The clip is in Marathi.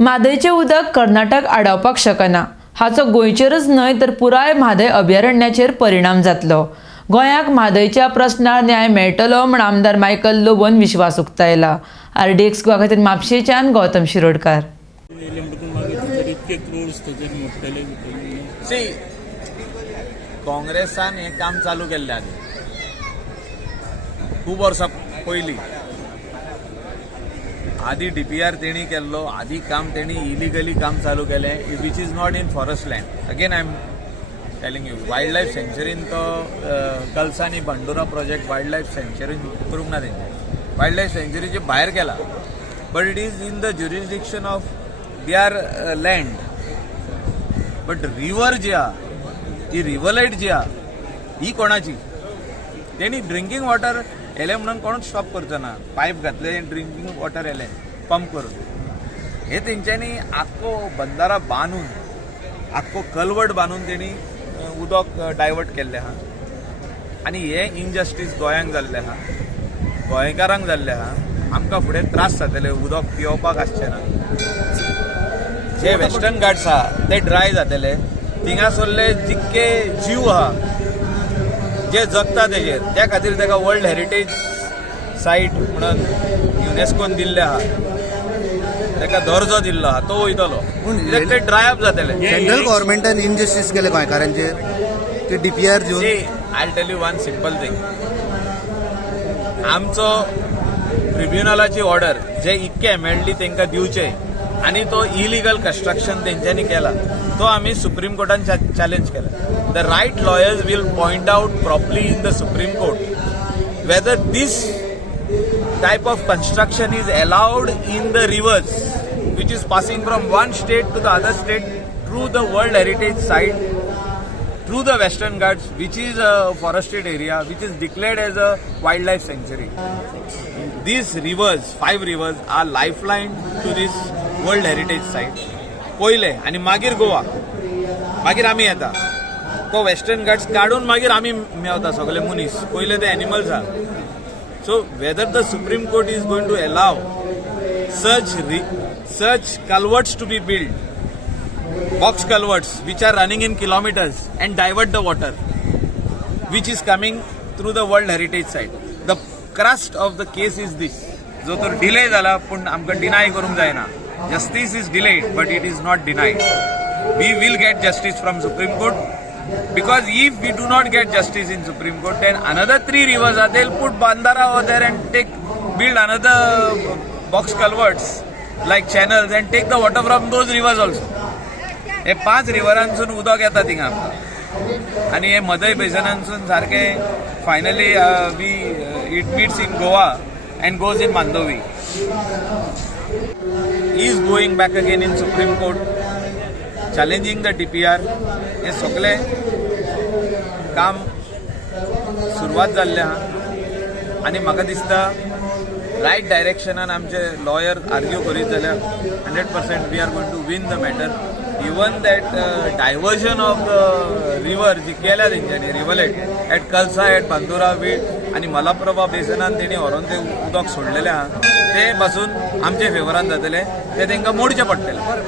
म्हादयचें उदक कर्नाटक आडावपाक शकना। हाचो गोंयचेरच न्हय तर पुराय म्हादय अभयारण्याचेर परिणाम जातलो। गोंयाक म्हादयच्या प्रस्नार न्याय मेळटलो म्हण आमदार मायकल लोबोन विश्वास उक्तायला। RDX गोवा खातीर म्हापशेच्यान गौतम शिरोडकार। काँग्रेसान हे काम चालू केल्लें आनी खूब वर्सां पयलीं आदी DPR तेणी केल्लो, आदी काम तेणी इलिगली काम चालू केलें, which is not in forest land. Again I am telling you, wildlife सँच्युरीन तो कलसा आनी बांदोरा प्रोजेक्ट वायल्ड लायफ सँच्युरीन करूंक ना तेंच्यानी, वायल्ड लायफ सँच्युरीचे भायर केला, but it is in the jurisdiction of their land. But river जी आहा, ही रिवरलायट जी आहा, ही कोणाची? तेणी ड्रिंकींग वॉटर येलें म्हणून कोणूच स्टॉप करचो ना, पायप घातले ड्रिंकींग वॉटर येलें पंप करून। हे तेंच्यांनी आख्खो बंदारा बांदून, आख्खो कलवट बांदून तेणी उदक डायवर्ट केल्लें आहा। आनी हे इनजस्टीस गोंयांक जाल्लें आहा, गोंयकारांक जाल्लें आहा। आमकां फुडें त्रास जातले, उदक पिवपाक आसचें ना। जे वेस्टर्न घाट्स आहा ते ड्राय जातले, थिंगासरले जितके जीव आहा जे जगता तेजेर, त्या खातीर ताका वर्ल्ड हेरिटेज सायट म्हणून युनेस्कोन दिल्ले आहा, ताका दर्जो दिल्लो आहा, तो वयतलो, पूण ते ड्राय अप जातले। सेंट्रल गव्हर्नमेंटान इनजस्टीस केले गोंयकारांचेर, ते DPR घेवन। I tell you one simple thing, आमचो ट्रिब्युनलाची ऑर्डर जे इतके MLD तांकां दिवचे आनी तो इलिगल कन्स्ट्रक्शन तेंच्यांनी केला, तो आमी सुप्रीम कोर्टान चॅलेंज केला। The right lawyers will point out properly in the Supreme Court whether this type of construction is allowed in the rivers which is passing from one state to the other state through the World Heritage Site, through the Western Ghats, which is a forested area, which is declared as a wildlife sanctuary. These rivers, 5 rivers, are lifeline to this World Heritage Site. पहिले आणि मागीर गोवा, मागीर आमी येता, तो वेस्टर्न घाट्स काडून मागीर आमी मेवता सगळे मनीस, पहिले ते एनिमल्स आहा। So whether the Supreme Court is going to allow such culverts to be built, box culverts which are running in kilometers and divert the water which is coming through the World Heritage Site. The crust of the case is this, जो तर डिले जाला पण आमकां डिनाय करूंक जायना। Justice is delayed but it is not denied. We will get justice from Supreme Court, because if we do not get justice in Supreme Court, then another 3 rivers are, they'll put bandara over there and build another box culverts like channels and take the water from those rivers also. हे 5 रिवरांसून उदक येता थिंगा आनी हे मदय बेसनांसून सारखे finally it meats in Goa and goes in Mandovi. He is going back again in Supreme Court, challenging the DPR. हे सगळे काम सुरवात जाल्ले आहा आनी म्हाका दिसता रायट डायरेक्शनान आमचे लॉयर आर्ग्यू करीत जाल्यार 100% we are going to win the matter. Even that diversion of the river जी केल्या तेंच्यांनी रिवरलेट एट कलसा एट बांदोरा वीट आनी मलाप्रभा बेसनान तेणी व्हरोन ते उदक सोडलेले आहा, ते पासून आमचे फेवरान जातले, ते तांकां मोडचे पडटले.